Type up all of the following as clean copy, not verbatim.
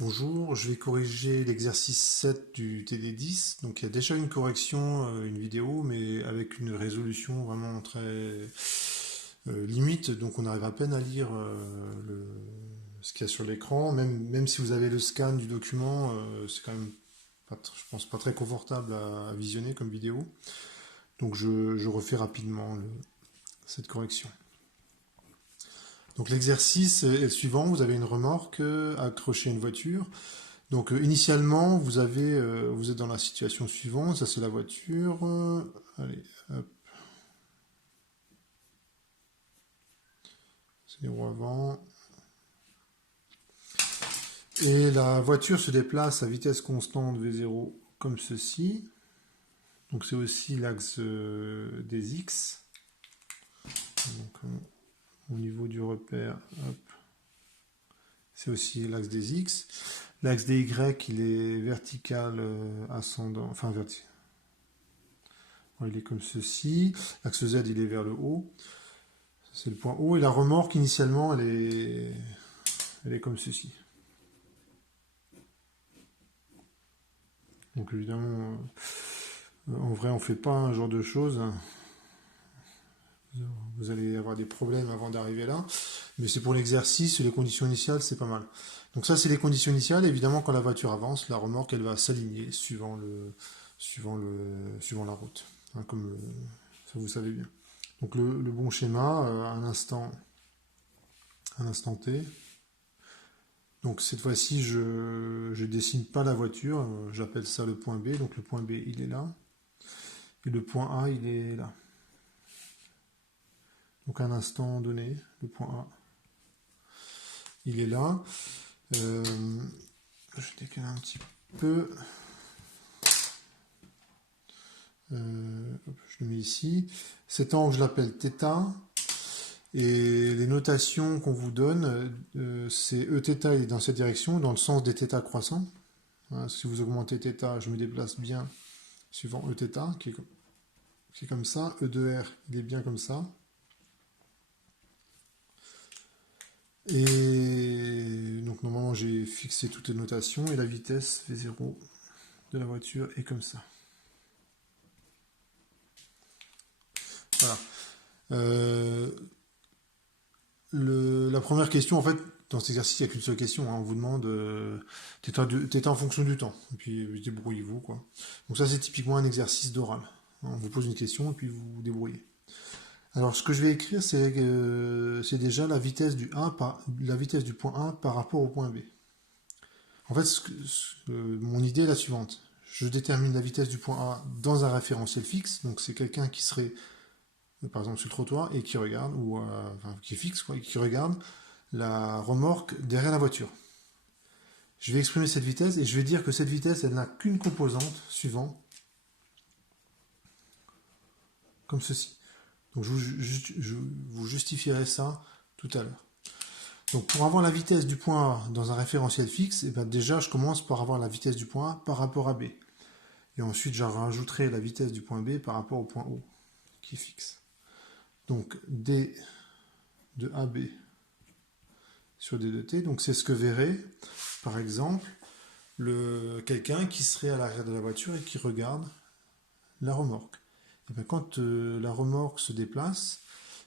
Bonjour, je vais corriger l'exercice 7 du TD10. Donc il y a déjà une correction, une vidéo, mais avec une résolution vraiment très limite. Donc on arrive à peine à lire ce qu'il y a sur l'écran. Même si vous avez le scan du document, c'est quand même, je pense, pas très confortable à visionner comme vidéo. Donc je refais rapidement cette correction. Donc l'exercice est le suivant, vous avez une remorque accrochée à une voiture. Donc initialement, vous êtes dans la situation suivante, ça c'est la voiture. Allez, hop, c'est les roues avant. Et la voiture se déplace à vitesse constante V0 comme ceci. Donc c'est aussi l'axe des X. Donc au niveau du repère, hop, c'est aussi l'axe des X. L'axe des Y, il est vertical ascendant, enfin vertical. Il est comme ceci. L'axe Z, il est vers le haut. C'est le point haut. Et la remorque, initialement, elle est comme ceci. Donc évidemment, en vrai, on ne fait pas un genre de choses. Vous allez avoir des problèmes avant d'arriver là. Mais c'est pour l'exercice, les conditions initiales, c'est pas mal. Donc ça, c'est les conditions initiales. Évidemment, quand la voiture avance, la remorque, elle va s'aligner suivant la route. Hein, comme ça, vous savez bien. Donc le bon schéma, à un instant T. Donc cette fois-ci, je ne dessine pas la voiture, j'appelle ça le point B. Donc le point B, il est là. Et le point A, il est là. Donc à un instant donné, le point A, il est là. Je décale un petit peu. Je le mets ici. Cet angle, je l'appelle θ. Et les notations qu'on vous donne, c'est Eθ est dans cette direction, dans le sens des θ croissants. Hein, si vous augmentez θ, je me déplace bien suivant Eθ, qui est comme ça. E de R, il est bien comme ça. Et donc normalement j'ai fixé toutes les notations et la vitesse V0 de la voiture est comme ça. Voilà. La première question, en fait, dans cet exercice, il n'y a qu'une seule question. Hein. On vous demande θ en fonction du temps. Et puis débrouillez-vous, quoi. Donc ça, c'est typiquement un exercice d'oral. On vous pose une question et puis vous vous débrouillez. Alors, ce que je vais écrire, c'est déjà la vitesse du point A par rapport au point B. En fait, mon idée est la suivante. Je détermine la vitesse du point A dans un référentiel fixe. Donc, c'est quelqu'un qui serait, par exemple, sur le trottoir et qui regarde, ou enfin, qui est fixe, quoi, et qui regarde la remorque derrière la voiture. Je vais exprimer cette vitesse et je vais dire que cette vitesse, elle n'a qu'une composante suivant, comme ceci. Donc, je vous justifierai ça tout à l'heure. Donc pour avoir la vitesse du point A dans un référentiel fixe, et bien déjà je commence par avoir la vitesse du point A par rapport à B. Et ensuite je rajouterai la vitesse du point B par rapport au point O, qui est fixe. Donc D de AB sur D de T, donc c'est ce que verrait, par exemple, quelqu'un qui serait à l'arrière de la voiture et qui regarde la remorque. Et bien quand la remorque se déplace,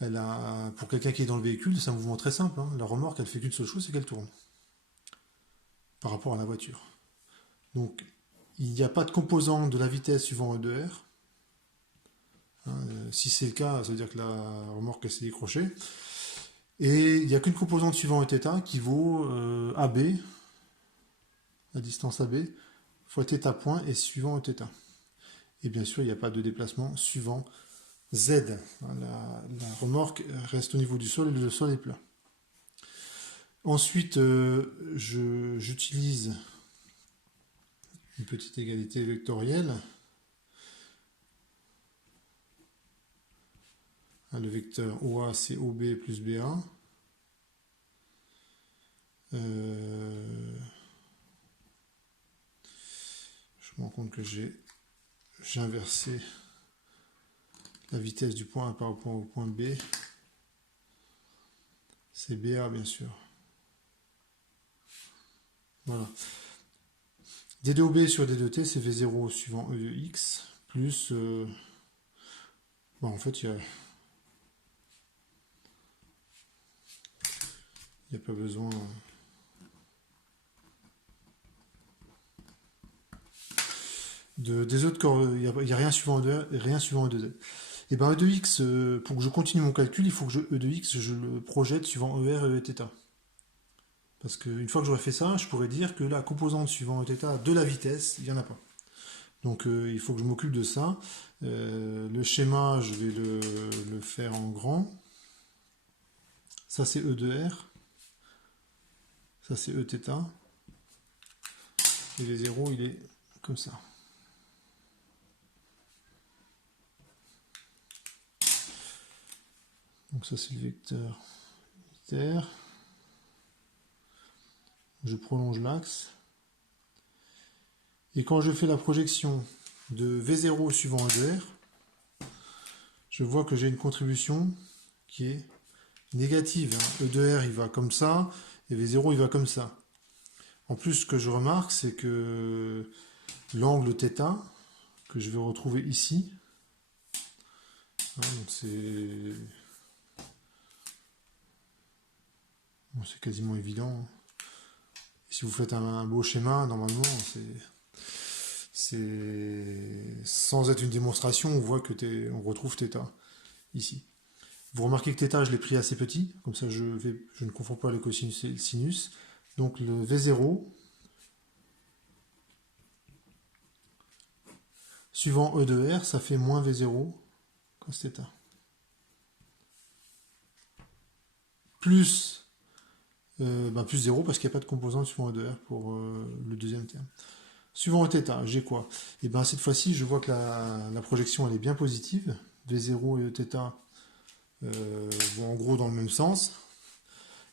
pour quelqu'un qui est dans le véhicule, c'est un mouvement très simple. Hein. La remorque, elle fait qu'une seule chose, c'est qu'elle tourne par rapport à la voiture. Donc, il n'y a pas de composant de la vitesse suivant E de R. Hein, si c'est le cas, ça veut dire que la remorque s'est décrochée. Et il n'y a qu'une composante suivant Eθ qui vaut AB, la distance AB, fois θ point et suivant Eθ. Et bien sûr, il n'y a pas de déplacement suivant Z. La remorque reste au niveau du sol et le sol est plat. Ensuite, j'utilise une petite égalité vectorielle. Le vecteur OA, c'est OB plus BA. Je me rends compte que j'ai inversé la vitesse du point A par rapport au point B. C'est BA, bien sûr. Voilà. D2B sur D2T, c'est V0 suivant E de X, plus... bon, en fait, il n'y a pas besoin... des autres corps, il n'y a rien suivant E2R et rien suivant E2Z. Et bien E2X, pour que je continue mon calcul, il faut que E2X, je le projette suivant ER et Eθ. Parce qu'une fois que j'aurai fait ça, je pourrais dire que la composante suivant Eθ de la vitesse, il n'y en a pas. Donc il faut que je m'occupe de ça. Le schéma, je vais le faire en grand. Ça c'est E de R. Ça c'est Eθ. Et les zéros, il est comme ça. Donc ça c'est le vecteur unitaire. Je prolonge l'axe. Et quand je fais la projection de V0 suivant E de R, je vois que j'ai une contribution qui est négative. E de R il va comme ça, et V0 il va comme ça. En plus, ce que je remarque, c'est que l'angle θ, que je vais retrouver ici, donc c'est quasiment évident. Si vous faites un beau schéma, normalement, sans être une démonstration, on voit que on retrouve θ ici. Vous remarquez que θ, je l'ai pris assez petit, comme ça je ne confonds pas le cosinus et le sinus. Donc le V0, suivant E de R, ça fait moins V0 cos θ. Plus, plus 0 parce qu'il n'y a pas de composante suivant E de R pour le deuxième terme. Suivant θ, j'ai quoi? Et bien cette fois-ci, je vois que la projection elle est bien positive. V0 et Eθ vont en gros dans le même sens.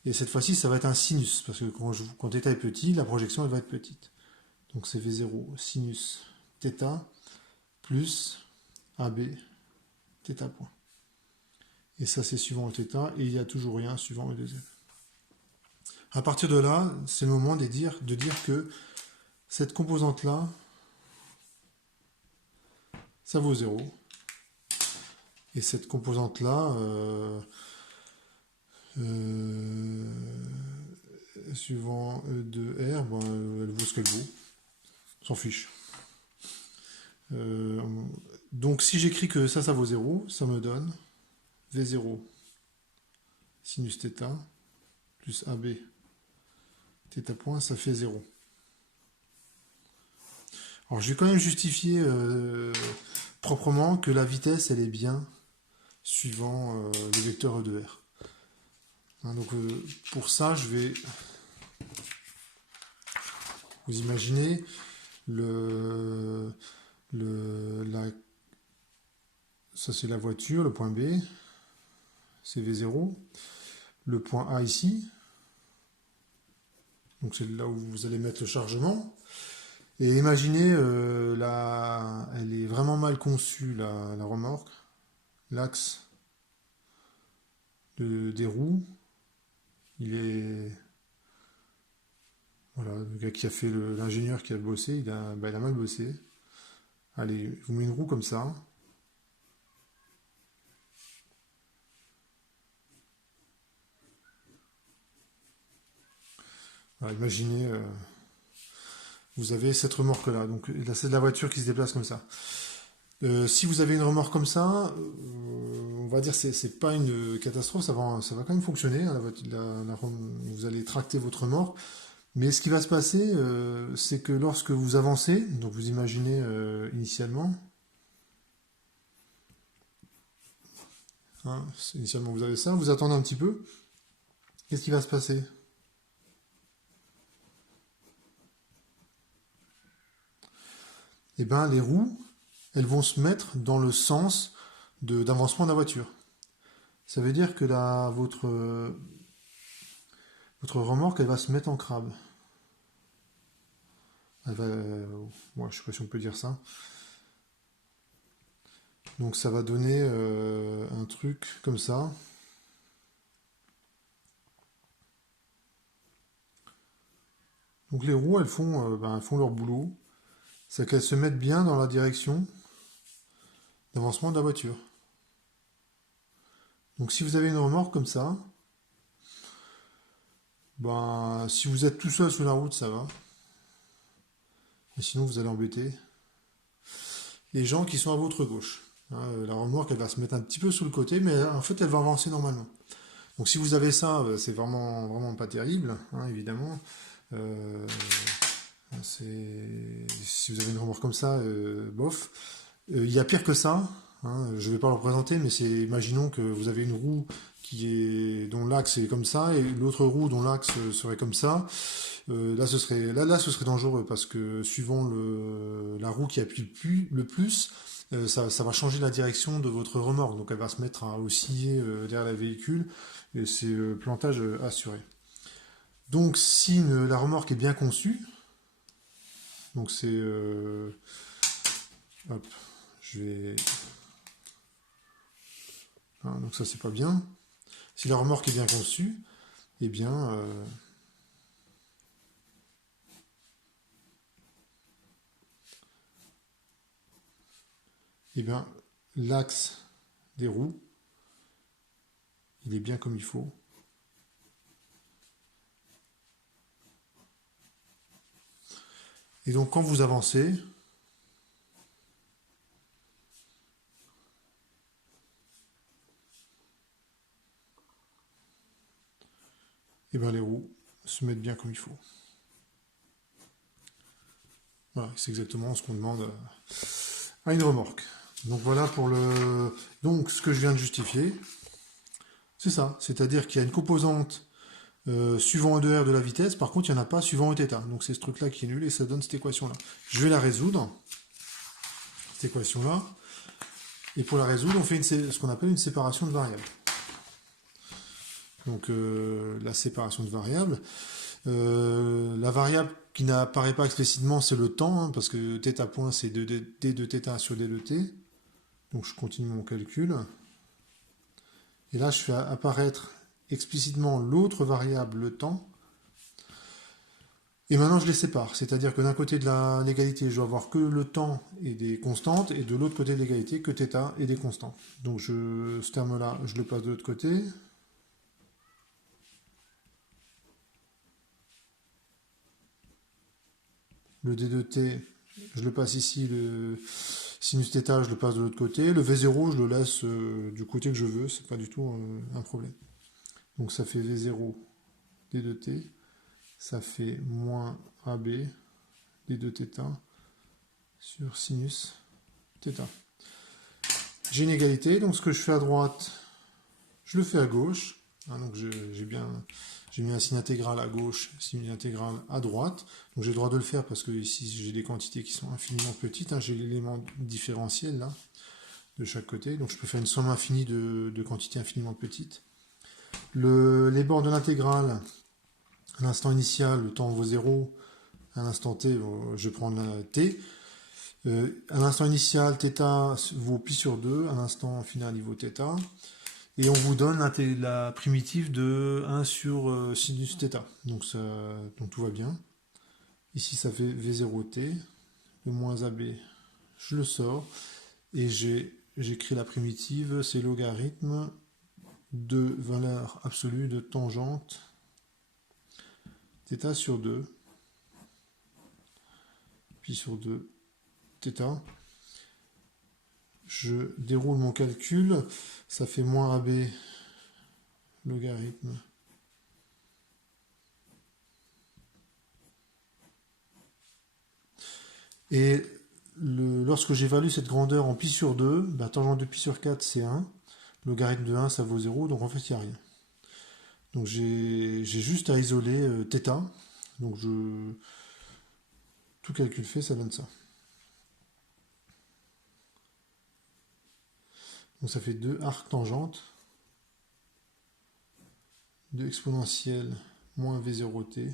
Et cette fois-ci, ça va être un sinus, parce que quand θ est petit, la projection elle va être petite. Donc c'est V0 sinus θ plus AB θ point. Et ça c'est suivant θ, et il n'y a toujours rien suivant E de Z. À partir de là, c'est le moment de dire que cette composante-là, ça vaut 0. Et cette composante-là, suivant E de R, elle vaut ce qu'elle vaut. On s'en fiche. Donc si j'écris que ça vaut 0, ça me donne V0 sinus θ plus AB θ point, ça fait 0. Alors je vais quand même justifier proprement que la vitesse elle est bien suivant le vecteur E de R. Hein, donc pour ça je vais vous imaginer ça c'est la voiture, le point B, c'est V0, le point A ici, donc c'est là où vous allez mettre le chargement. Et imaginez, elle est vraiment mal conçue, la remorque. L'axe des roues, il est... Voilà, le gars qui a fait l'ingénieur qui a bossé, il a mal bossé. Allez, je vous mets une roue comme ça. Alors, imaginez, vous avez cette remorque-là. Donc là, c'est de la voiture qui se déplace comme ça. Si vous avez une remorque comme ça, on va dire que c'est pas une catastrophe, ça va quand même fonctionner. Hein, vous allez tracter votre remorque. Mais ce qui va se passer, c'est que lorsque vous avancez, donc vous imaginez initialement, hein, initialement vous avez ça, vous attendez un petit peu, qu'est-ce qui va se passer? Eh bien, les roues, elles vont se mettre dans le sens d'avancement de la voiture. Ça veut dire que votre remorque, elle va se mettre en crabe. Elle va, je ne sais pas si on peut dire ça. Donc ça va donner un truc comme ça. Donc les roues, elles font leur boulot. C'est qu'elles se mettent bien dans la direction d'avancement de la voiture. Donc si vous avez une remorque comme ça, ben, si vous êtes tout seul sur la route, ça va. Mais sinon, vous allez embêter les gens qui sont à votre gauche. Hein, la remorque, elle va se mettre un petit peu sur le côté, mais en fait, elle va avancer normalement. Donc si vous avez ça, c'est vraiment pas terrible, hein, évidemment. Euh, si vous avez une remorque comme ça, bof. Il y a pire que ça. Hein, je ne vais pas le représenter, mais imaginons que vous avez une roue dont l'axe est comme ça et l'autre roue dont l'axe serait comme ça. Là, ce serait dangereux parce que suivant la roue qui appuie le plus, ça va changer la direction de votre remorque. Donc elle va se mettre à osciller derrière le véhicule et c'est plantage assuré. Donc si la remorque est bien conçue, donc c'est hop, je vais hein, donc ça c'est pas bien. Si la remorque est bien conçue, eh bien l'axe des roues, il est bien comme il faut. Et donc quand vous avancez, eh bien les roues se mettent bien comme il faut. Voilà, c'est exactement ce qu'on demande à une remorque. Donc voilà pour le. Donc ce que je viens de justifier, c'est ça. C'est-à-dire qu'il y a une composante suivant E2R de la vitesse, par contre il n'y en a pas suivant Eθ. Donc c'est ce truc-là qui est nul et ça donne cette équation-là. Je vais la résoudre, cette équation-là. Et pour la résoudre, on fait ce qu'on appelle une séparation de variables. Donc la séparation de variables. La variable qui n'apparaît pas explicitement, c'est le temps, hein, parce que θ point, c'est d de θ sur d de t. Donc je continue mon calcul. Et là, je fais apparaître explicitement l'autre variable, le temps. Et maintenant, je les sépare. C'est-à-dire que d'un côté de l'égalité, je dois avoir que le temps et des constantes, et de l'autre côté de l'égalité, que θ et des constantes. Donc ce terme-là, je le passe de l'autre côté. Le d de t, je le passe ici, le sinus θ, je le passe de l'autre côté. Le V0, je le laisse du côté que je veux, c'est pas du tout un problème. Donc ça fait V0 d de t, ça fait moins AB d de θ sur sinus θ. J'ai une égalité, donc ce que je fais à droite, je le fais à gauche. Hein, donc j'ai mis un signe intégral à gauche, signe intégral à droite. Donc j'ai le droit de le faire parce que ici j'ai des quantités qui sont infiniment petites. Hein, j'ai l'élément différentiel là, de chaque côté. Donc je peux faire une somme infinie de quantités infiniment petites. Les bords de l'intégrale, à l'instant initial, le temps vaut 0. À l'instant t, je prends la t. À l'instant initial, θ vaut pi sur 2. À l'instant final, il vaut θ. Et on vous donne la primitive de 1 sur sinus θ. Donc tout va bien. Ici, ça fait V0t. Le moins AB, je le sors. Et j'écris la primitive, c'est logarithme de valeur absolue de tangente θ sur 2. Pi sur 2 θ. Je déroule mon calcul. Ça fait moins AB logarithme et lorsque j'évalue cette grandeur en pi sur 2, bah, tangente de pi sur 4 c'est 1, logarithme de 1 ça vaut 0, donc en fait il n'y a rien. Donc j'ai juste à isoler θ, donc tout calcul fait, ça donne ça. Donc ça fait 2 arcs tangentes de exponentielle moins V0t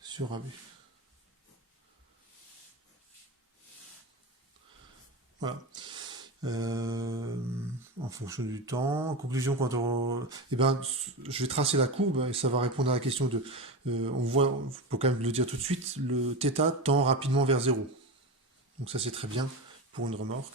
sur AB. Voilà. en fonction du temps. Conclusion, eh ben, je vais tracer la courbe et ça va répondre à la question de... on voit, pour quand même le dire tout de suite, le θ tend rapidement vers 0. Donc ça c'est très bien pour une remorque.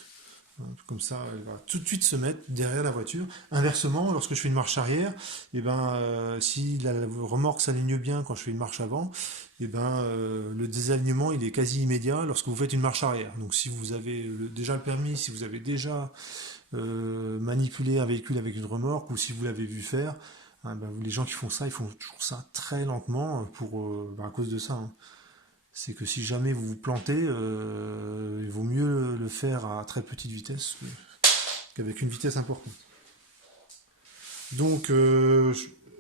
Comme ça, elle va tout de suite se mettre derrière la voiture. Inversement, lorsque je fais une marche arrière, eh ben, si la remorque s'aligne bien quand je fais une marche avant, eh ben, le désalignement il est quasi immédiat lorsque vous faites une marche arrière. Donc si vous avez déjà le permis, si vous avez déjà manipulé un véhicule avec une remorque, ou si vous l'avez vu faire, hein, ben, les gens qui font ça, ils font toujours ça très lentement à cause de ça. Hein. C'est que si jamais vous vous plantez, il vaut mieux le faire à très petite vitesse qu'avec une vitesse importante. Donc,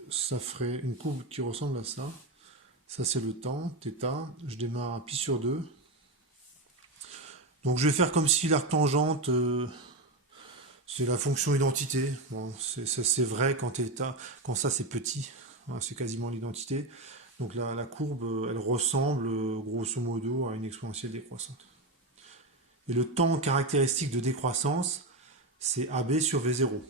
ça ferait une courbe qui ressemble à ça. Ça, c'est le temps, θ. Je démarre à pi sur 2. Donc, je vais faire comme si l'arc-tangente, c'est la fonction identité. Bon, c'est vrai quand θ, quand ça c'est petit. Hein, c'est quasiment l'identité. Donc la courbe, elle ressemble grosso modo à une exponentielle décroissante. Et le temps caractéristique de décroissance, c'est AB sur V0.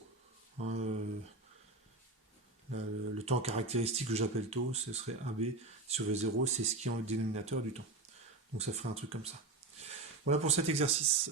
Le temps caractéristique que j'appelle taux, ce serait AB sur V0, c'est ce qui est en dénominateur du temps. Donc ça ferait un truc comme ça. Voilà pour cet exercice.